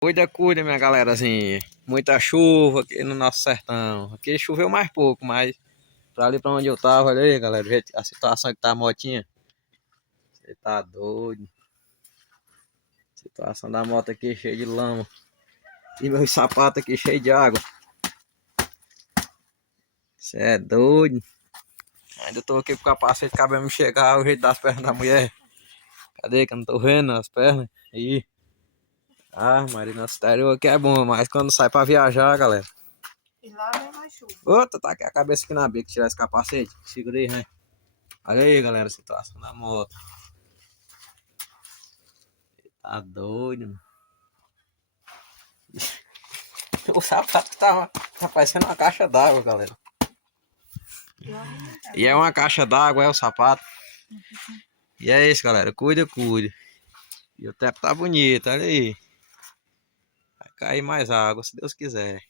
Cuida, cuida, minha galera, assim, muita chuva aqui no nosso sertão. Aqui choveu mais pouco, mas pra ali pra onde eu tava, olha aí, galera, a situação que tá a motinha. Você tá doido. Situação da moto aqui cheia de lama. E meus sapatos aqui cheio de água. Você é doido. Ainda tô aqui com o capacete, acabei de chegar, o jeito das pernas da mulher. Cadê que eu não tô vendo as pernas? Aí. Ah, Marina, exterior aqui é bom, mas quando sai pra viajar, galera. E lá vem mais chuva. Outra, tá aqui a cabeça aqui na bica, tirar esse capacete. Segura aí, né? Olha aí, galera, a situação da moto. Tá doido, mano. O sapato tá parecendo uma caixa d'água, galera. E é uma caixa d'água, é o sapato. E é isso, galera. Cuida, cuida. E o tempo tá bonito, olha aí. Vai cair mais água, se Deus quiser.